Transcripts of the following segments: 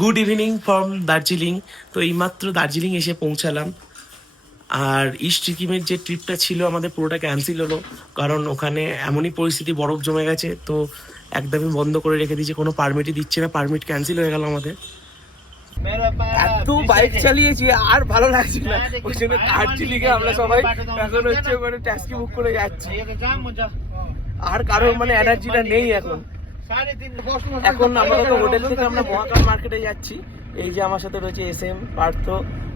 Good evening from Darjeeling. তো এইমাত্র দার্জিলিং এসে পৌঁছালাম। আর ইস্ট সিকিমের যে ট্রিপটা ছিল আমাদের পুরোটা ক্যান্সেল হলো, কারণ ওখানে এমনই পরিস্থিতি, বরফ জমে গেছে। তো একদমই বন্ধ করে রেখে দিয়েছে, কোনো পারমিটই দিচ্ছে না, পারমিট ক্যান্সেল হয়ে গেল আমাদের। এত বাইক চালিয়েছি আর ভালো লাগছে না। ওই জন্য দার্জিলিংয়ে আমরা সবাই এখন হচ্ছে মানে ট্যাক্সি বুক করে যাচ্ছি। আর কারোর মানে এনার্জিটা নেই এখন। এখন আপাতত হোটেল থেকে আমরা মহাকাল মার্কেটে যাচ্ছি। এই যে আমার সাথে রয়েছে SM, পার্থ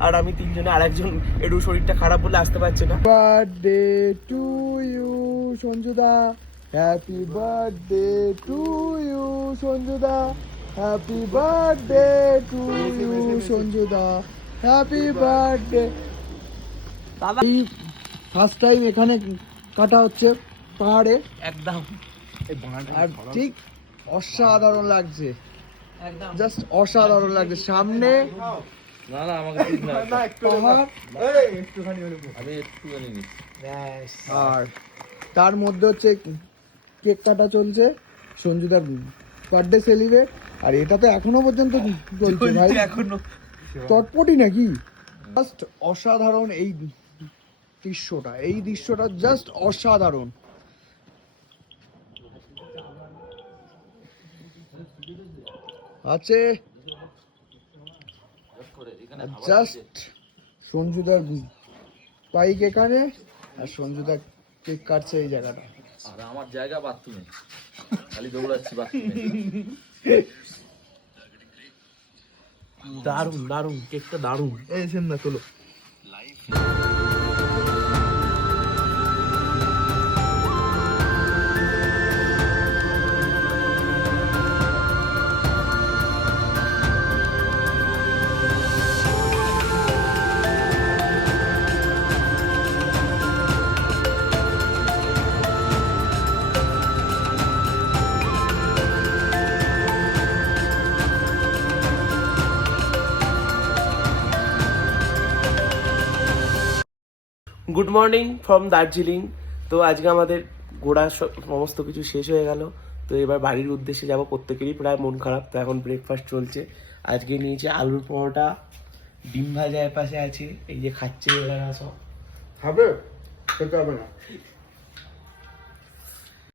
আর আমি তিনজনে। আর একজন একটু শরীরটা খারাপ বলে আসতে পারছে না। বার্থডে টু ইউ সঞ্জুদা, হ্যাপি বার্থডে টু ইউ সঞ্জুদা, হ্যাপি বার্থডে টু ইউ সঞ্জুদা, হ্যাপি বার্থডে। এই ফার্স্ট টাইম এখানে কাটা হচ্ছে পাহাড়ে একদম। আর ঠিক অসাধারণ লাগছে, জাস্ট অসাধারণ লাগছে। সামনে না না আমাকে ঠিক না পাহাড় আর তার মধ্যে হচ্ছে কেক কাটা চলছে, সঞ্জুদার বার্থডে সেলিব্রেট। আর এটা তো এখনো পর্যন্ত চলছে ভাই, এখনো চটপটি নাকি। জাস্ট অসাধারণ এই দৃশ্যটা, এই দৃশ্যটা জাস্ট অসাধারণ। আছে জাস্ট সঞ্জুদার বাইক এখানে, আর সঞ্জুদা কেক কাটছে এই জায়গাটা। আর আমার জায়গা বাথরুমে, খালি দৌড়াচ্ছি বাথরুমে। দারুণ দারুণ, কেকটা দারুণ। এই সেম না চলো। Good morning from Darjeeling. তো আজকে আমাদের ঘোরা সমস্ত কিছু শেষ হয়ে গেল। তো এবার বাড়ির উদ্দেশ্যে যাব। প্রত্যেকেরই প্রায় মন খারাপ। তো এখন ব্রেকফাস্ট চলছে। আজকে নিয়েছে আলুর পরোটা, ডিম ভাজা এর পাশে আছে, এই যে খাচ্ছে এরা সব। খাবে খেতে হবে না।